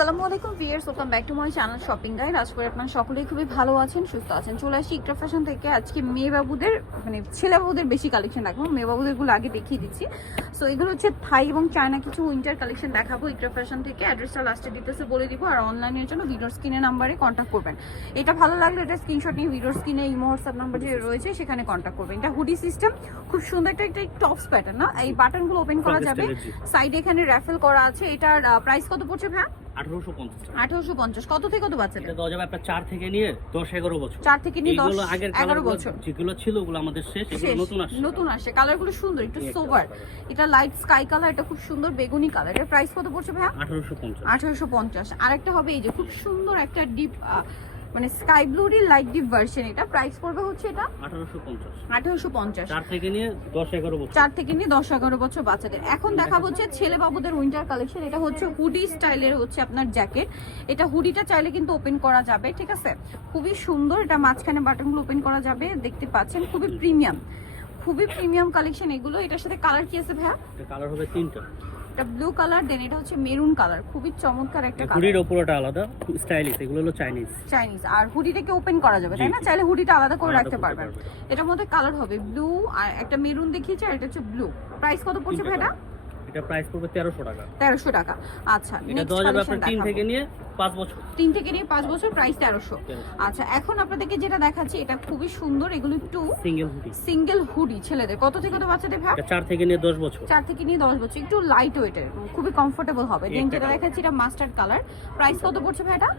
আসসালামু আলাইকুম viewers, welcome back to my channel shopping guide. আজ করে আপনারা সকলেই খুবই ভালো আছেন, সুস্থ আছেন। চলে আসি ইকরা ফ্যাশন থেকে। আজকে মেয়ে বাবুদের মানে ছেলে বাবুদের বেশি কালেকশন রাখবো, মেয়ে বাবুদেরগুলো আগে দেখিয়ে দিচ্ছি। সো এগুলো হচ্ছে থাই এবং চায়না কিছু উইন্টার কালেকশন দেখাবো ইকরা ফ্যাশন থেকে। অ্যাড্রেসটা লাস্টে ডিটেলসে বলে দিব, আর অনলাইনের জন্য ভিডিওর স্ক্রিনে নাম্বারে কন্ট্যাক্ট করবেন। এটা ভালো লাগলে এটা স্ক্রিনশট নিয়ে ভিডিওর স্ক্রিনে ইমো হোয়াটসঅ্যাপ নাম্বার যে রয়েছে সেখানে কন্ট্যাক্ট করবেন। এটা হুডি সিস্টেম, খুব সুন্দর একটা টপস প্যাটার্ন না, এই বাটনগুলো ওপেন করা যাবে, সাইডে এখানে র্যাফেল করা আছে। এটার প্রাইস কত পড়ছে ভাই? 1850। কত থেকে কত বাচ্চাদের? এটা দেওয়া যাবে আপনার 4 থেকে নিয়ে 10-11 বছর। 4 থেকে নিয়ে 10-11 বছর। যেগুলো ছিল ওগুলো আমাদের শেষ, এগুলো নতুন আসছে। কালারগুলো সুন্দর, একটু সোবার। এটা লাইট স্কাই কালার, এটা খুব সুন্দর বেগুনি কালার। এর প্রাইস কত পড়ছে ভাই? 1850। আরেকটা হবে এই যে খুব সুন্দর একটা ডিপ মানে স্কাই ব্লুরই লাইট ডিপ ভার্সন। এটা প্রাইস পড়বে হচ্ছে এটা 1850। 4 থেকে নিয়ে 10-11 বছর। 4 থেকে নিয়ে 10-11 বছর বাচ্চাদের। এখন দেখা হচ্ছে ছেলে বাবুদের উইন্টার কালেকশন। এটা হচ্ছে হুডি স্টাইলের হচ্ছে আপনার জ্যাকেট। এটা হুডিটা চাইলে কিন্তু ওপেন করা যাবে, ঠিক আছে? খুবই সুন্দর, এটা মাঝখানে বাটনগুলো ওপেন করা যাবে, দেখতে পাচ্ছেন। খুবই প্রিমিয়াম কালেকশন এগুলো। এটার সাথে কালার কি আছে ভাইয়া? এটা কালার হবে তিনটা। এটা ব্লু কালার, দেন এটা হচ্ছে মেরুন কালার। খুবই চমৎকার একটা কালার। হুডির উপরটা আলাদা, স্টাইলিশ। এগুলো হলো চাইনিজ। আর হুডিটাকে ওপেন করা যাবে, তাই না? চাইলে হুডিটা আলাদা করে রাখতে পারবেন। এটার মধ্যে কালার হবে ব্লু আর একটা মেরুন দেখিয়েছি, আর এটা হচ্ছে ব্লু। প্রাইস কত পড়ছে ভাই এটা? এটা প্রাইস পড়বে 1300 টাকা। 1300 টাকা। আচ্ছা, এটা দেওয়া যাবে আপনার 3 থেকে নিয়ে 5 বছর। 3 থেকে নিয়ে 5 বছর, প্রাইস 1300। আচ্ছা, এখন আপনাদেরকে যেটা দেখাচ্ছি এটা খুবই সুন্দর। এগুলো একটু সিঙ্গেল হুডি ছেলেদের। কত থেকে কত বাচ্চাদের ভাই? 4 থেকে নিয়ে 10 বছর। 4 থেকে নিয়ে 10 বছর, একটু লাইট ওয়েটের, খুবই কমফোর্টেবল হবে। দেন যেটা দেখাচ্ছি এটা মাস্টার্ড কালার। প্রাইস কত পড়ছে ভাই এটা?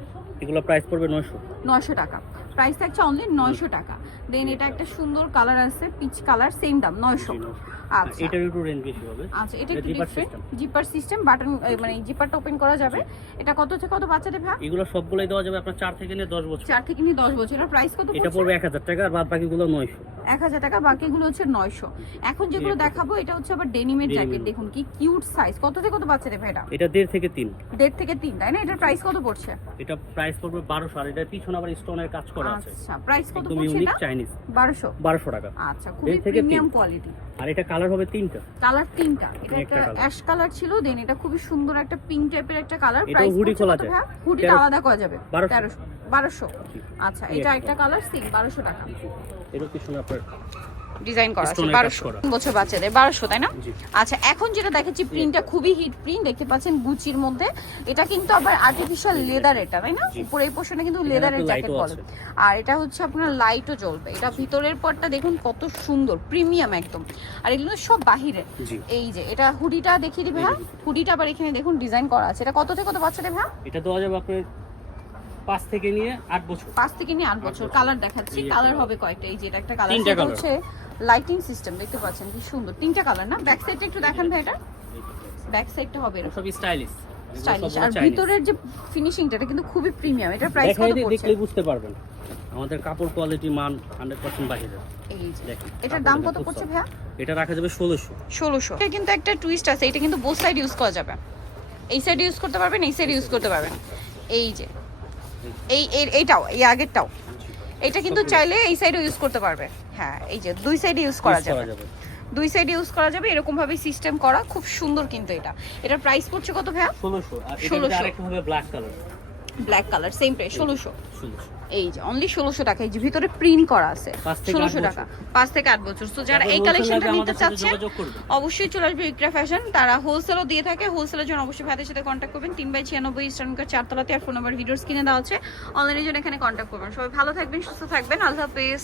এগুলো প্রাইস পড়বে 900 টাকা। প্রাইস থাকছে অনলি 900 টাকা। দেন এটা একটা সুন্দর কালার আছে, পিচ কালার, সেম দাম 900। আচ্ছা, এটার একটু রেঞ্জ বেশি হবে। আচ্ছা, এটা একটু ডিফারেন্ট। জিপার সিস্টেম, বাটন মানে জিপারটা ওপেন করা যাবে। এটা কত থেকে কত বাচ্চাদের ভাই? এগুলো সবগুলাই দেওয়া যাবে আপনার 4 থেকে নিয়ে 10 বছর। 4 থেকে নিয়ে 10 বছর। এর প্রাইস কত? এটা পড়বে 1000 টাকা, আর বাদ বাকিগুলো 900। 1000 টাকা, বাকিগুলো হচ্ছে 900। এখন যেগুলো দেখাবো এটা হচ্ছে আবার ডেনিমের জ্যাকেট। দেখুন কি কিউট সাইজ। কত থেকে কত বাচ্চাদের ভাই এটা? এটা 1.5 থেকে 3। 1.5 থেকে 3, তাই না? এটার প্রাইস কত পড়ছে? এটা প্রাইস পড়বে 1200, আর এটা পিছনে আবার স্টোনের কাজ করা আছে। আচ্ছা, প্রাইস কত একদম পড়ছে ইউনিক এটা? চাইনিজ। 1200 টাকা। আচ্ছা, খুবই প্রিমিয়াম কোয়ালিটি। আর এটা কালার হবে 3টা। কালার 3টা। এটা একটা অ্যাশ কালার ছিল, দেন এটা খুবই সুন্দর একটা পিঙ্ক টাইপের একটা কালার। এটা প্রাইস হুডি খোলা যায়, হুডিটা আলাদা করা যাবে 1200। আচ্ছা, এটা একটা কালার সিং 1200 টাকা। এর পিছনে আপনার ডিজাইন করা আছে 1200 বছর বাচ্চাদের 1200, তাই না? আচ্ছা, এখন যেটা দেখাচ্ছি প্রিন্টটা খুবই হিট প্রিন্ট, দেখতে পাচ্ছেন গুচির মধ্যে। এটা কিন্তু আবার আর্টিফিশিয়াল লেদার, এটা তাই না? উপরে এই পোরশনে কিন্তু লেদারের জ্যাকেট বলে। আর এটা হচ্ছে আপনার লাইটও জ্বলবে। এটা ভিতরের পরটা দেখুন কত সুন্দর, প্রিমিয়াম একদম। আর এগুলো সব বাহিরে। এই যে এটা হুডিটা দেখিয়ে দিবে। হ্যাঁ, হুডিটা আবার এখানে দেখুন ডিজাইন করা আছে। এটা কত থেকে কত বাচ্চাদের ভাই? এটা দেওয়া যাবে আপনার 5 থেকে নিয়ে 8 বছর। 5 থেকে নিয়ে 8 বছর। কালার দেখাচ্ছি, কালার হবে কয়টা? এই যে এটা একটা কালার, এটা হচ্ছে লাইটিং সিস্টেম, দেখতে পাচ্ছেন কি সুন্দর। 3টা কালার না? ব্যাক সাইডটা একটু দেখান ভাই। এটা ব্যাক সাইডটা হবে এরকম সব স্টাইলিশ। আর ভিতরের যে ফিনিশিংটা এটা কিন্তু খুবই প্রিমিয়াম। এটা প্রাইস কত পড়ছে? দেখলেই বুঝতে পারবেন আমাদের কাপড় কোয়ালিটি মান 100% বাহিরে। এই যে দেখেন, এটার দাম কত পড়ছে ভাই? এটা রাখা যাবে 1600। এটা কিন্তু একটা টুইস্ট আছে, এটা কিন্তু বোথ সাইড ইউজ করা যাবে। এই সাইড ইউজ করতে পারবেন, এই সাইড ইউজ করতে পারবেন। এই যে এইটাও, এই আগেরটাও, এটা কিন্তু চাইলে এই সাইডে ইউজ করতে পারবে। হ্যাঁ, এই যে দুই সাইডে ইউজ করা যাবে। দুই সাইডে ইউজ করা যাবে, এরকম ভাবে সিস্টেম করা, খুব সুন্দর। কিন্তু এটার প্রাইস পড়ছে কত ভাই? 1600। আর এটা আরেকটা হবে ব্ল্যাক কালার, সেম প্রাইস 1600। এই যে অনলি 1600 টাকা। এই যে ভিতরে প্রিন্ট করা আছে 1600 টাকা। 5 থেকে 8 বছর। তো যারা এই কালেকশনটা নিতে চাচ্ছেন অবশ্যই চলে আসবে ইকরা ফ্যাশন। তারা হোলসেলও দিয়ে থাকে, হোলসেলের জন্য অবশ্যই ভাইদের সাথে কন্ট্যাক্ট করবেন। 3/96 ইস্টার্ন কার 4 তলাতে। আর ফোন নাম্বার ভিডিওস কিনে দেওয়া আছে, অনলাইনের জন্য এখানে কন্ট্যাক্ট করবেন। সবাই ভালো থাকবেন, সুস্থ থাকবেন, আল্লাহ হাফেজ।